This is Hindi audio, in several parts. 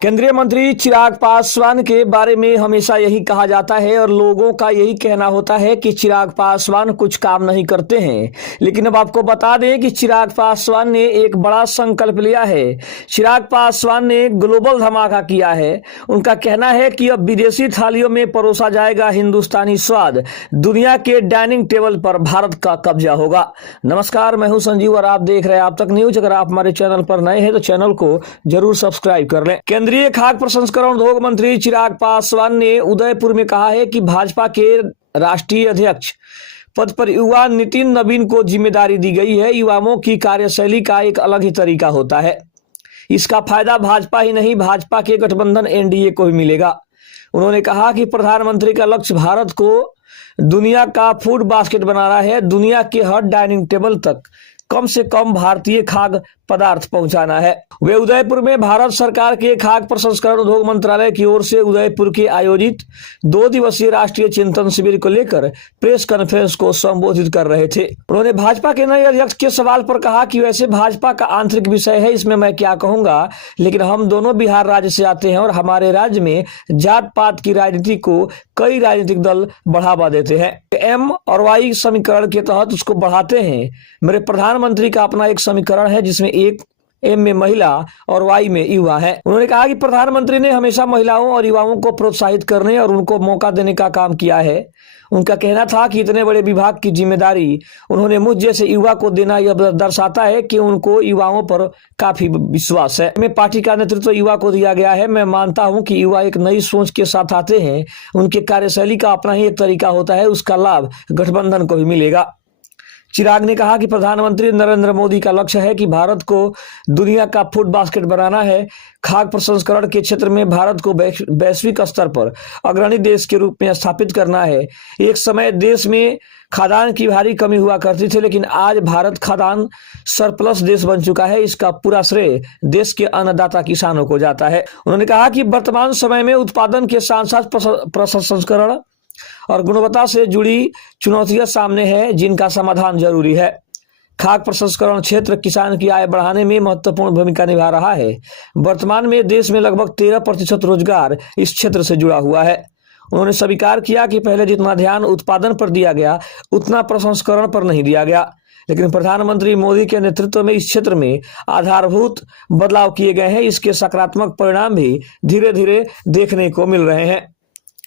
केंद्रीय मंत्री चिराग पासवान के बारे में हमेशा यही कहा जाता है और लोगों का यही कहना होता है कि चिराग पासवान कुछ काम नहीं करते हैं। लेकिन अब आपको बता दें कि चिराग पासवान ने एक बड़ा संकल्प लिया है। चिराग पासवान ने ग्लोबल धमाका किया है। उनका कहना है कि अब विदेशी थालियों में परोसा जाएगा हिंदुस्तानी स्वाद। दुनिया के डाइनिंग टेबल पर भारत का कब्जा होगा। नमस्कार, मैं हूं संजीव और आप देख रहे हैं आप तक न्यूज। अगर आप हमारे चैनल पर नए हैं तो चैनल को जरूर सब्सक्राइब कर लें। केंद्रीय खाद्य प्रसंस्करण उद्योग मंत्री चिराग पासवान ने उदयपुर में कहा है कि भाजपा के राष्ट्रीय अध्यक्ष पद पर युवा नितिन नवीन को जिम्मेदारी दी गई है। युवाओं की कार्यशैली का एक अलग ही तरीका होता है। इसका फायदा भाजपा ही नहीं, भाजपा के गठबंधन एनडीए को भी मिलेगा। उन्होंने कहा कि प्रधानमंत्री का लक्ष्य भारत को दुनिया का फूड बास्केट बनाना है। दुनिया के हर डाइनिंग टेबल तक कम से कम भारतीय खाद्य पदार्थ पहुंचाना है। वे उदयपुर में भारत सरकार के खाद्य प्रसंस्करण उद्योग मंत्रालय की ओर से उदयपुर के आयोजित 2 दिवसीय राष्ट्रीय चिंतन शिविर को लेकर प्रेस कॉन्फ्रेंस को संबोधित कर रहे थे। उन्होंने भाजपा के नए अध्यक्ष के सवाल पर कहा कि वैसे भाजपा का आंतरिक विषय है, इसमें मैं क्या कहूंगा, लेकिन हम दोनों बिहार राज्य से आते हैं और हमारे राज्य में जात पात की राजनीति को कई राजनीतिक दल बढ़ावा देते हैं। एम और वाई समीकरण के तहत उसको बढ़ाते हैं। मेरे प्रधानमंत्री का अपना एक समीकरण है जिसमें एक एम में महिला और वाई में युवा है। उन्होंने कहा कि प्रधानमंत्री ने हमेशा महिलाओं और युवाओं को प्रोत्साहित करने और उनको मौका देने का काम किया है। उनका कहना था कि इतने बड़े विभाग की जिम्मेदारी उन्होंने मुझ जैसे युवा को देना यह दर्शाता है कि उनको युवाओं पर काफी विश्वास है। मैं पार्टी का नेतृत्व युवा को दिया गया है। मैं मानता हूं कि युवा एक नई सोच के साथ आते हैं। उनके कार्यशैली का अपना ही एक तरीका होता है, उसका लाभ गठबंधन को भी मिलेगा। चिराग ने कहा कि प्रधानमंत्री नरेंद्र मोदी का लक्ष्य है कि भारत को दुनिया का फूड बास्केट बनाना है। खाद्य प्रसंस्करण के क्षेत्र में भारत को वैश्विक स्तर पर अग्रणी देश के रूप में स्थापित करना है। एक समय देश में खाद्यान्न की भारी कमी हुआ करती थी, लेकिन आज भारत खाद्यान्न सरप्लस देश बन चुका है। इसका पूरा श्रेय देश के अन्नदाता किसानों को जाता है। उन्होंने कहा कि वर्तमान समय में उत्पादन के साथ साथ प्रसंस्करण और गुणवत्ता से जुड़ी चुनौतियां सामने हैं, जिनका समाधान जरूरी है। खाद्य प्रसंस्करण क्षेत्र किसान की आय बढ़ाने में महत्वपूर्ण भूमिका निभा रहा है। वर्तमान में देश में लगभग 13% रोजगार इस क्षेत्र से जुड़ा हुआ है। उन्होंने स्वीकार किया कि पहले जितना ध्यान उत्पादन पर दिया गया उतना प्रसंस्करण पर नहीं दिया गया, लेकिन प्रधानमंत्री मोदी के नेतृत्व में इस क्षेत्र में आधारभूत बदलाव किए गए हैं। इसके सकारात्मक परिणाम भी धीरे धीरे देखने को मिल रहे हैं।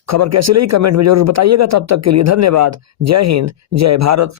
खबर कैसी लगी कमेंट में जरूर बताइएगा। तब तक के लिए धन्यवाद। जय हिंद, जय भारत।